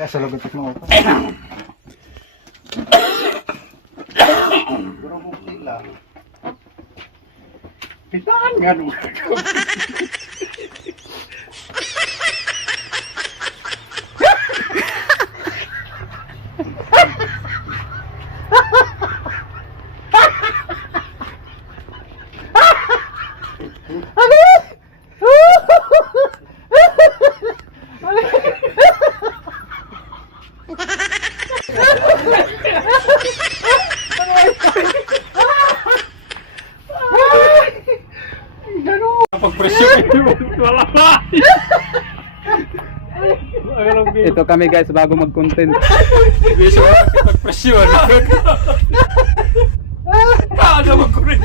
Sa lagot mo ako. Pero bukti lang. Pitaan nga nung. Ito kami guys bago mag-content. Bisa pag-presyon. Kada mag-content.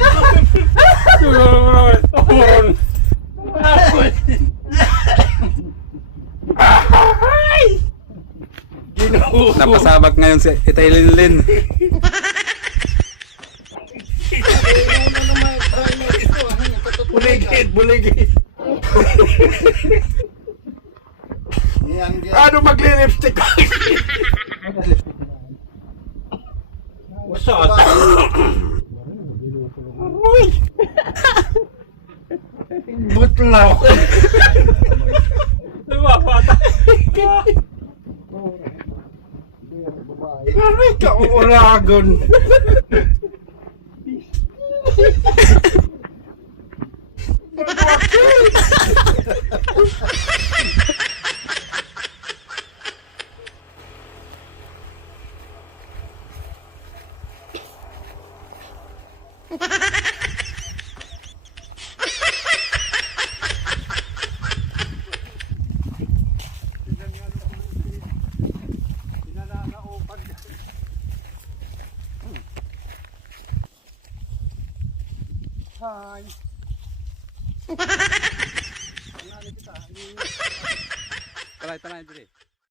Napasabak ngayon si Itay Linlin. Buligid. Ano magli-lipstick? What's up? Uy! Butlaw! Aray ka, uragon! Hi. Tara, dito.